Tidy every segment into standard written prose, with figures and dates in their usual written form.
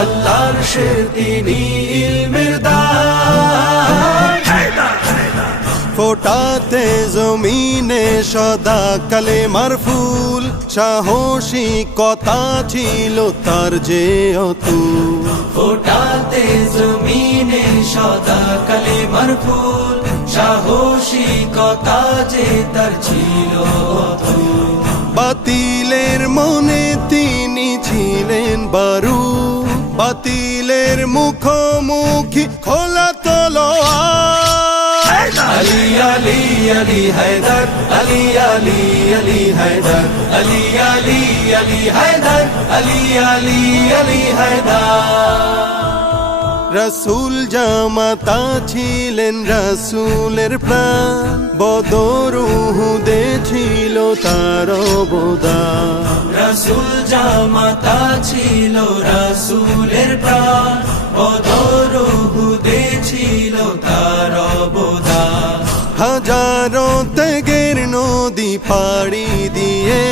আল্লাহর শের তিনি ইলমের দান, ফোটাতে জমিনে সদা কালেমার ফুল, সাহসিকতা ছিল তার যে অতুল। ফোটাতে জমিনে সদা কালেমার ফুল, সাহসিকতা যে তার ছিল অতুল। বাতিলের মনে তিনি ছিলেন বারুদ, বাতিলের মুখোমুখি খোলা তলোয়ার। আলী আলী আলী হায়দার, আলী আলী আলী হায়দার, আলী আলী আলী হায়দার, আলী আলী আলী হায়দার। রসুল জামাতা ছিলেন রসুলের প্রাণ, বদর উহুদে ছিল তার অবদান। রসুল জামাতা ছিল রসুলের প্রাণ, বদর উহুদে ছিল তার অবদান। হাজারো ত্যাগের নদী পাড়ি দিয়ে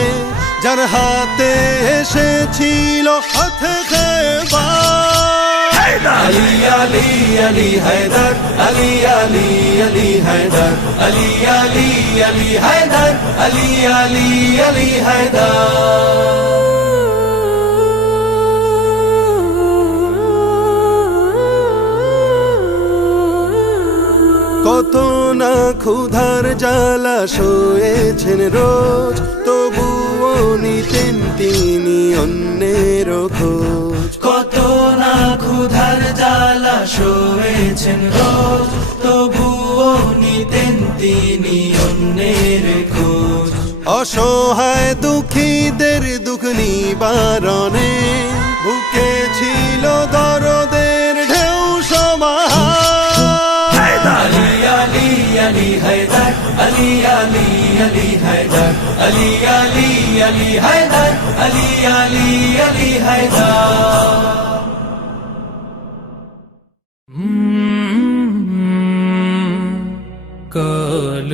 যার হাতে এসেছিল হাতে খেবার। আলী আলী আলী হায়দার, আলী আলী আলী হায়দার, আলী আলী আলী হায়দার, আলী আলী আলী হায়দার। কত না ক্ষুধার জ্বালা সয়েছেন রোজ, তবুও নিতেন তিনি অন্যের খোঁজ। কত না ক্ষুধার জ্বালা সয়েছেন রোজ, তবুও নিতেন তিনি অন্যের খোঁজ। অসহায় দুঃখীদের দুঃখ নিবারণে বুকে ছিল দরদের ঢেউ সমান। আলী আলী আলী হায়দার, আলী আলী আলী হায়দার, আলী আলী আলী হায়দার, আলী আলী আলী হায়দার। কাল